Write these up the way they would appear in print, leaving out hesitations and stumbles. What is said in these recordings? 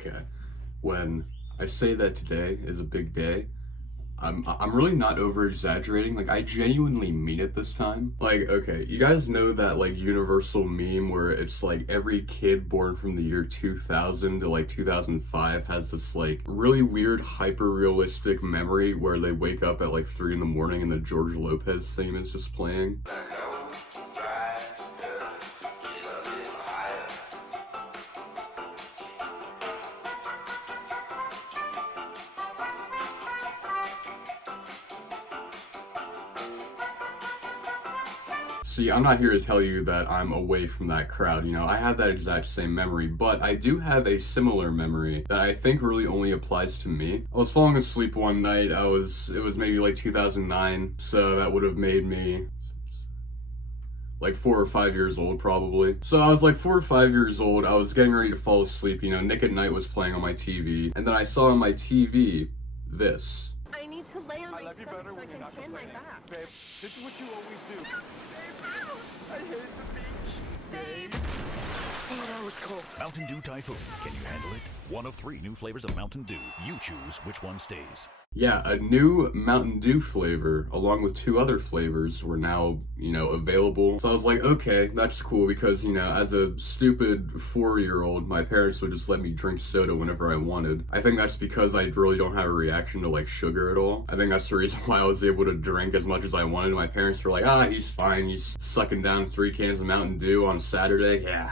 Okay, when I say that today is a big day, I'm really not over exaggerating. Like, I genuinely mean it this time. Like, okay, you guys know that like universal meme where it's like every kid born from the year 2000 to like 2005 has this like really weird hyper realistic memory where they wake up at like 3 in the morning and the George Lopez theme is just playing. See, I'm not here to tell you that I'm away from that crowd, you know, I have that exact same memory, but I do have a similar memory that I think really only applies to me. I was falling asleep one night, it was maybe like 2009, so that would have made me like 4 or 5 years old probably. So I was like 4 or 5 years old, I was getting ready to fall asleep, you know, Nick at Night was playing on my TV, and then I saw on my TV this. I need to lay on my stomach so I can tan my back. Babe, this is what you always do. I hate the beach. Babe. Oh, that was cold. Mountain Dew Typhoon. Can you handle it? One of 3 new flavors of Mountain Dew. You choose which one stays. Yeah, a new Mountain Dew flavor, along with 2 other flavors, were now, you know, available. So I was like, okay, that's cool, because, you know, as a stupid 4-year-old, my parents would just let me drink soda whenever I wanted. I think that's because I really don't have a reaction to, like, sugar at all. I think that's the reason why I was able to drink as much as I wanted. My parents were like, ah, he's fine, he's sucking down 3 cans of Mountain Dew on a Saturday. Yeah.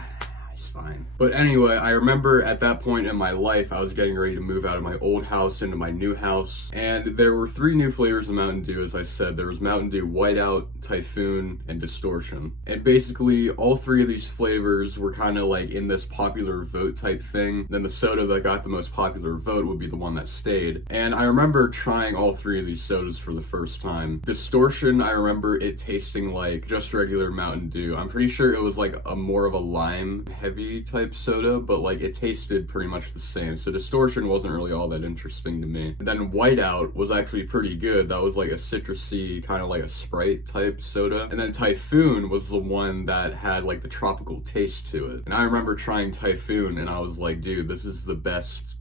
Fine. But anyway, I remember at that point in my life, I was getting ready to move out of my old house into my new house, and there were 3 new flavors of Mountain Dew, as I said. There was Mountain Dew Whiteout, Typhoon, and Distortion. And basically, all 3 of these flavors were kind of like in this popular vote type thing. Then the soda that got the most popular vote would be the one that stayed. And I remember trying all 3 of these sodas for the first time. Distortion, I remember it tasting like just regular Mountain Dew. I'm pretty sure it was like a more of a lime heavy type soda, but like it tasted pretty much the same. So Distortion wasn't really all that interesting to me. And then Whiteout was actually pretty good. That was like a citrusy, kind of like a Sprite type soda. And then Typhoon was the one that had like the tropical taste to it. And I remember trying Typhoon and I was like, dude, this is the best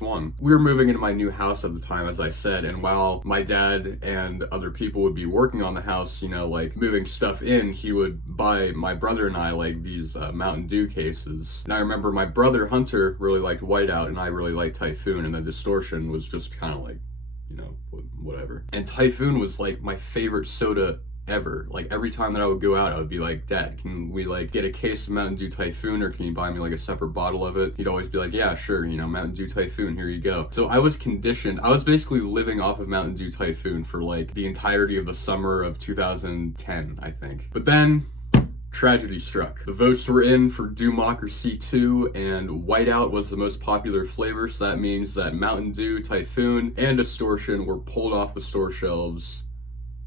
one. We were moving into my new house at the time, as I said, and while my dad and other people would be working on the house, you know, like moving stuff in, he would buy my brother and I like these Mountain Dew cases. And I remember my brother Hunter really liked Whiteout and I really liked Typhoon, and then Distortion was just kind of like, you know, whatever. And Typhoon was like my favorite soda ever. Like every time that I would go out, I would be like, Dad, can we like get a case of Mountain Dew Typhoon, or can you buy me like a separate bottle of it? He'd always be like, yeah, sure, you know, Mountain Dew Typhoon, here you go. So I was conditioned. I was basically living off of Mountain Dew Typhoon for like the entirety of the summer of 2010, I think. But then tragedy struck. The votes were in for Dewmocracy 2, and Whiteout was the most popular flavor, so that means that Mountain Dew, Typhoon, and Distortion were pulled off the store shelves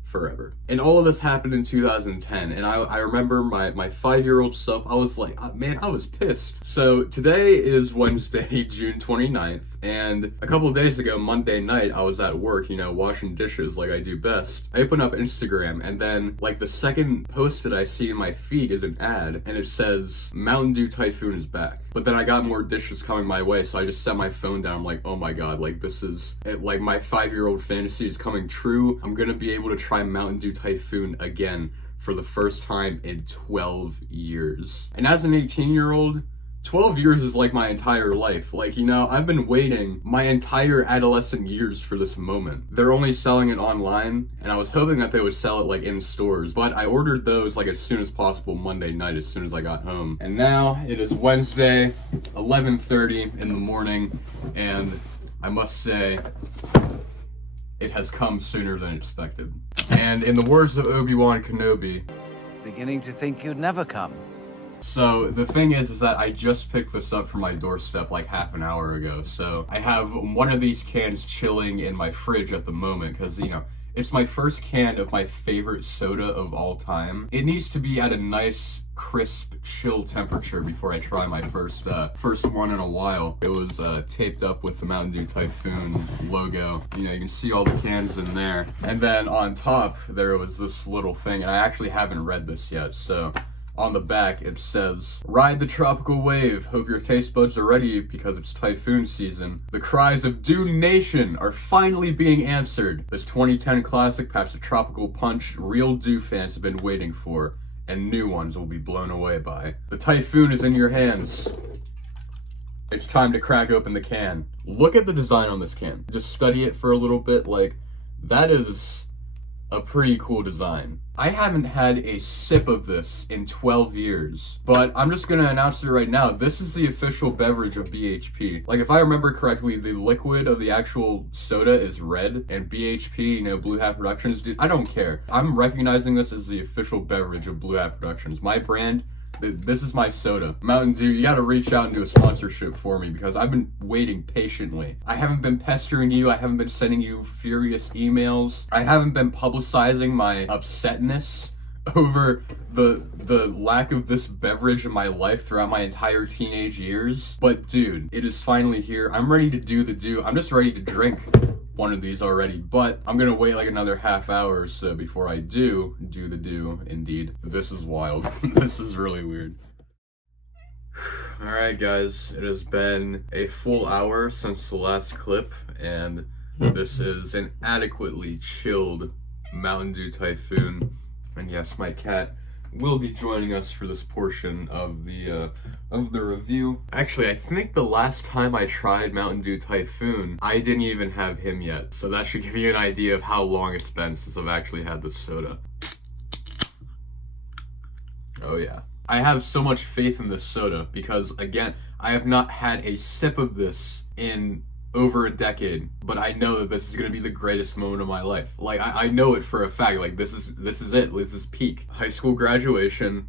forever. And all of this happened in 2010, and I remember my 5-year-old self, I was like, man, I was pissed. So today is Wednesday, June 29th, and a couple of days ago, Monday night, I was at work, you know, washing dishes like I do best. I open up Instagram, and then like the second post that I see in my feed is an ad, and it says, Mountain Dew Typhoon is back. But then I got more dishes coming my way, so I just set my phone down. I'm like, oh my god, like this is, like my 5-year-old fantasy is coming true. I'm gonna be able to try Mountain Dew Typhoon again for the first time in 12 years. And as an 18-year-old, 12 years is like my entire life. Like, you know, I've been waiting my entire adolescent years for this moment. They're only selling it online, and I was hoping that they would sell it like in stores, but I ordered those like as soon as possible Monday night, as soon as I got home. And now it is Wednesday, 11:30 in the morning, and I must say, it has come sooner than expected. And in the words of Obi-Wan Kenobi, beginning to think you'd never come. So the thing is that I just picked this up from my doorstep like half an hour ago. So I have one of these cans chilling in my fridge at the moment because, you know, it's my first can of my favorite soda of all time. It needs to be at a nice, crisp, chill temperature before I try my first one in a while. It was taped up with the Mountain Dew Typhoon logo. You know, you can see all the cans in there. And then on top, there was this little thing, and I actually haven't read this yet, so On the back, it says, "Ride the tropical wave. Hope your taste buds are ready because it's typhoon season. The cries of Dew Nation are finally being answered. This 2010 classic packs the tropical punch real Dew fans have been waiting for, and new ones will be blown away by. The typhoon is in your hands. It's time to crack open the can." Look at the design on this can. Just study it for a little bit. Like, that is a pretty cool design. I haven't had a sip of this in 12 years, but I'm just gonna announce it right now. This is the official beverage of BHP. Like, if I remember correctly, the liquid of the actual soda is red, and BHP, Blue Hat Productions, dude, I don't care. I'm recognizing this as the official beverage of Blue Hat Productions. My brand, this is my soda. Mountain Dew, you gotta reach out and do a sponsorship for me because I've been waiting patiently. I haven't been pestering you. I haven't been sending you furious emails. I haven't been publicizing my upsetness over the lack of this beverage in my life throughout my entire teenage years. But dude, it is finally here. I'm ready to do the Dew. I'm just ready to drink one of these already, but I'm gonna wait like another half hour or so before I do the Dew, indeed. This is wild. This is really weird. Alright guys, it has been a full hour since the last clip, and this is an adequately chilled Mountain Dew Typhoon. And yes, my cat will be joining us for this portion of the review. Actually, I think the last time I tried Mountain Dew Typhoon, I didn't even have him yet. So that should give you an idea of how long it's been since I've actually had this soda. Oh yeah. I have so much faith in this soda because, again, I have not had a sip of this in over a decade, but I know that this is gonna be the greatest moment of my life. Like, I know it for a fact. Like, this is it. This is peak. High school graduation,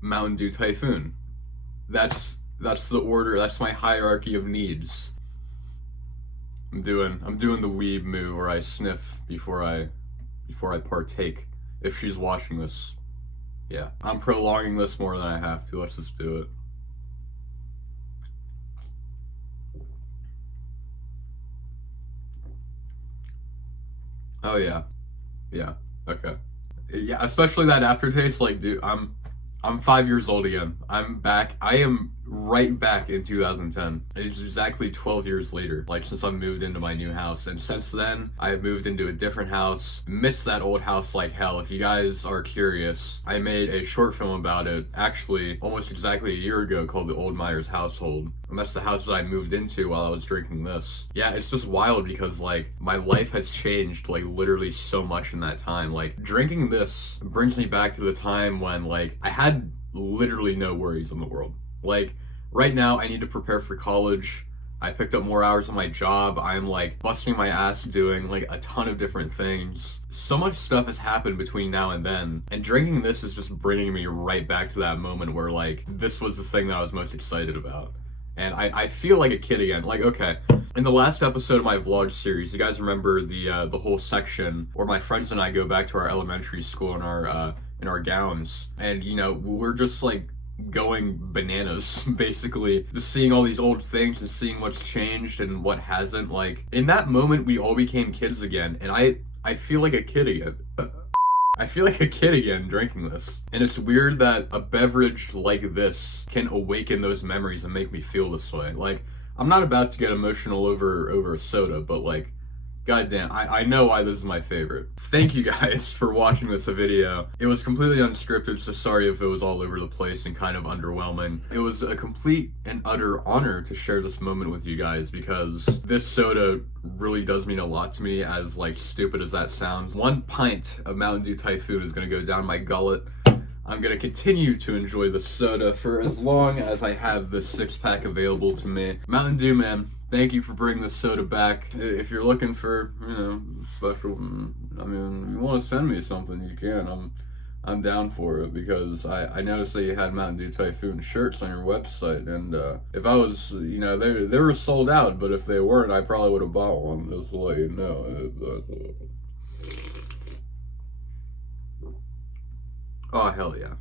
Mountain Dew Typhoon. That's the order. That's my hierarchy of needs. I'm doing the weeb move where I sniff before I partake. If she's watching this, yeah, I'm prolonging this more than I have to. Let's just do it. Oh yeah, okay, yeah. Especially that aftertaste, like, dude, I'm 5 years old again. I'm back. I am right back in 2010. It's exactly 12 years later, like, since I moved into my new house. And since then, I have moved into a different house. Missed that old house like hell. If you guys are curious, I made a short film about it, actually, almost exactly a year ago, called The Old Meyers Household. And that's the house that I moved into while I was drinking this. Yeah, it's just wild because, like, my life has changed, like, literally so much in that time. Like, drinking this brings me back to the time when, like, I had literally no worries in the world. Like, right now, I need to prepare for college. I picked up more hours on my job. I'm, like, busting my ass doing, like, a ton of different things. So much stuff has happened between now and then. And drinking this is just bringing me right back to that moment where, like, this was the thing that I was most excited about. And I feel like a kid again. Like, okay, in the last episode of my vlog series, you guys remember the whole section where my friends and I go back to our elementary school in our gowns, and we're just like going bananas, basically, just seeing all these old things and seeing what's changed and what hasn't. Like, in that moment, we all became kids again, and I feel like a kid again. I feel like a kid again drinking this. And it's weird that a beverage like this can awaken those memories and make me feel this way. Like, I'm not about to get emotional over a soda, but, like, goddamn, I know why this is my favorite. Thank you guys for watching this video. It was completely unscripted, so sorry if it was all over the place and kind of underwhelming. It was a complete and utter honor to share this moment with you guys because this soda really does mean a lot to me, as, like, stupid as that sounds. 1 pint of Mountain Dew Typhoon is gonna go down my gullet. I'm gonna continue to enjoy the soda for as long as I have this 6-pack available to me. Mountain Dew, man, thank you for bringing this soda back. If you're looking for, special, I mean, if you want to send me something, you can. I'm down for it because I noticed that you had Mountain Dew Typhoon shirts on your website, and if I was, they were sold out, but if they weren't, I probably would have bought one, just to let you know. Oh, hell yeah.